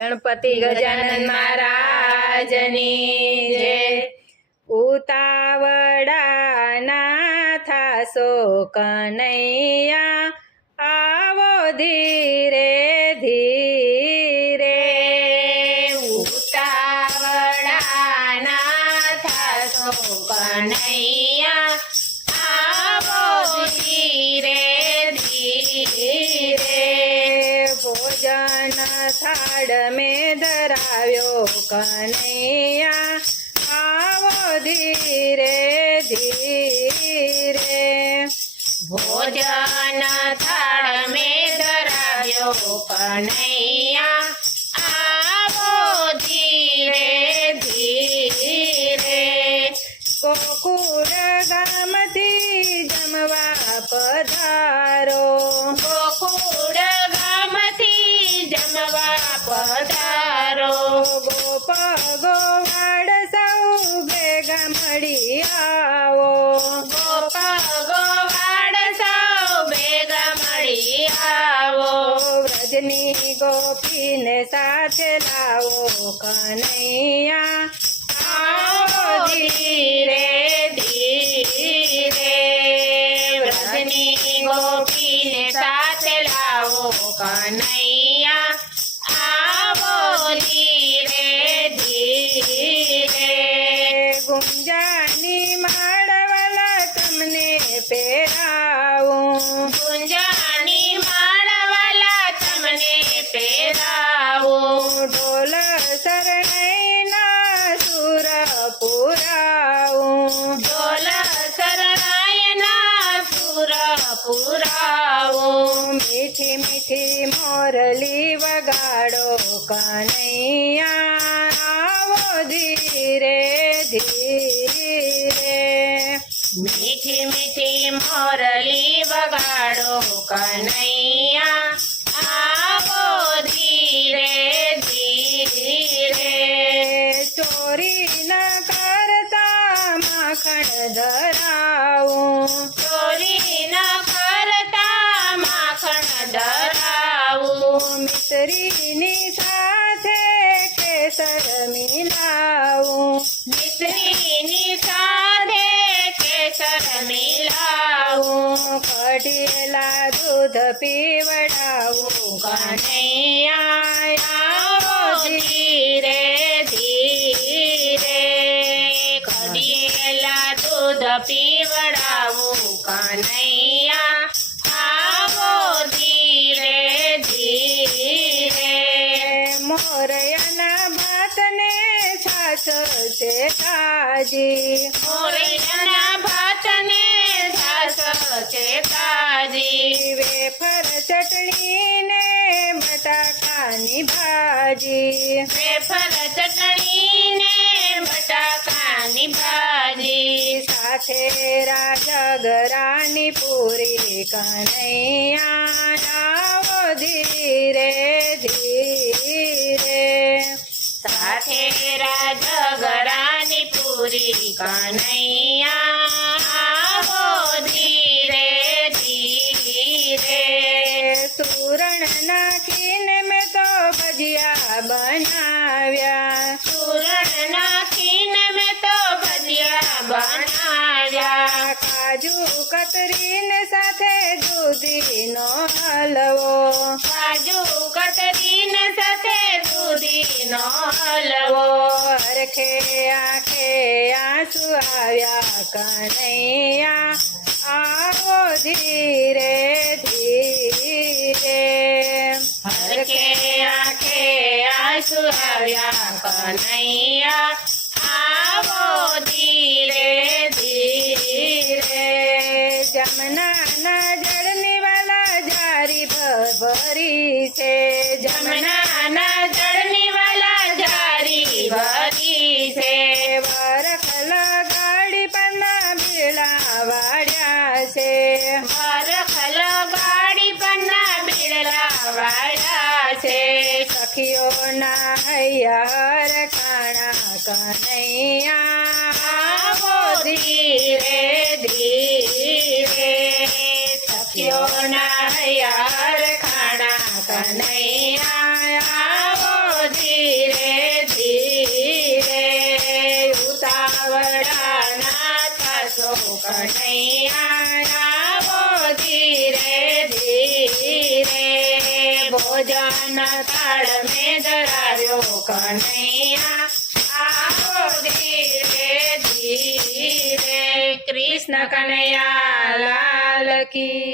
ગણપતિ ગજાનન મહારાજની જય। ઉતાવળા ના થાશો કનૈયા, આવો ધીરે ધીરે। ઉતાવળા ના થાશો કનૈયા, આવો ધીરે ધીરે। ભોજન થાળ મેં ધરાવ્યો કનૈયા, આવો ધીરે ધીરે। ભોજન થાળ મેં ધરાવ્યો કનૈયા, આવો ધીરે ધીરે। ગોકુળ ગામથી જમવા પધારો, ગોકુળ ગામથી જમવા પધારો। ગોપ ગોવાળ સૌ ભેગા મળી આવો, ગોપ ગોવાળ સૌ ભેગા મળી આવો। વ્રજની ગોપીને સાથે લાવો કનૈયા, આવો ધીરે ધીરે। વ્રજની ગોપીને સાથે લાવો કનૈયા, આવો ધીરે ધીરે। ગુંજાની માળવાલા તમને પહેરાવું, ગુંજાની માળવાલા તમને પહેરાવું। ઢોલ શરણૈના સુર પુરાવું, ઢોલ શરણાયના સુર પુરાવું। મીઠી મીઠી મોરલી વગાડો કનૈયા, આવો ધીરે ધીરે। મીઠી મીઠી મોરલી વગાડો કનૈયા, આવો ધીરે ધીરે। ચોરી ન કરતા માખણ ધરાવું, ચોરી ન કરતા માખણ ધરાવું। મિશ્રીની સાથે કેસર મિલાવું, મિશ્રીની સાથે કેસર મિલાવું। કઢેલા દૂધ પીવડાવું કનૈયા, આવો ધીરે ધીરે। કઢિયેલા દૂધ પીવડાવું કનૈયા, આવો ધીરે ધીરે। મોરયાના ભાતને છાશ છે તાજી, મોરૈયાના ભાતને છાશ છે તાજી। વેફર ચટણી ને બટાકાની ભાજી, વેફર ચટણી ને બટાકાની ભાજી। સાથે રાજગરાની પૂરી કનૈયા, આવો ધીરે ધીરે। સાથે રાજગરાની પૂરી કનૈયા, આવો ધીરે ધીરે। સુરણ નાખીને મેં તો ભજીયા બનાવ્યા, સુરણ નાખીને મેં તો ભજીયા બનાવ્યા। કાજુ કતરીને સાથે દૂધીનો હલવો, કાજુ કતરીને સાથે દૂધીનો હલવો। હરખે આંખે આંસુ આવ્યા કનૈયા, આવો ધીરે ધીરે। હરખે આંખે આંસુ આવ્યા કનૈયા, આવો ધીરે ધીરે। જમનાના જળની વાલા જારી ભરી છે, જમનાના જળની વાલા જારી ભરી છે। વરખ લગાડી પન્ના બીડા વાળ્યા છે, વરખ લગાડી પન્ના બીડલા વાળ્યા છે। સખીઓના હૈયાર ખાણા કનૈયા, આવો ધીરે ધીરે। સખીઓના યાર ખાણા કનૈયા, આવો કનૈયા આવો ધીરે ધીરે ભોજન થાળ મેં ધરાવ્યો કનૈયા આવો ધીરે ધીરે કૃષ્ણ કનૈયા લાલ કી